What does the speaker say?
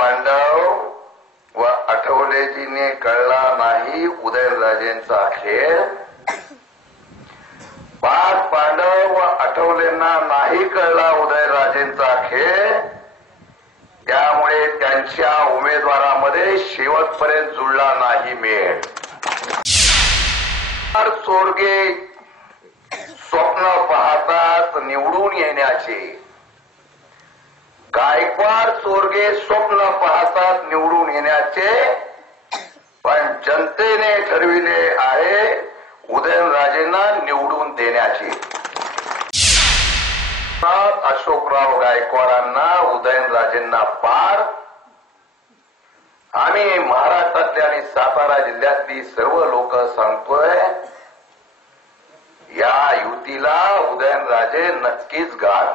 पांडव व आठवलेजीने कळला नाही उदयनराजेंचा खेळ. 5 पांडव व आठवलेंना नाही कळला उदयनराजेंचा खेळ. त्यामुळे त्यांच्या उमेदवारामध्ये शेवटपर्यंत जुळला नाही मेळ. चोरगे स्वप्न पाहतात निवडून येण्याचे. गायकवाड चोरगे स्वप्न पाहतात निवडून येण्याचे, पण जनतेने ठरविले आहे उदयनराजेंना निवडून देण्याचे. अशोकराव गायकवाडांना उदयनराजेंना पार. आम्ही महाराष्ट्रातल्या आणि सातारा जिल्ह्यातली सर्व लोक सांगतोय, या युतीला उदयनराजे नक्कीच गाड.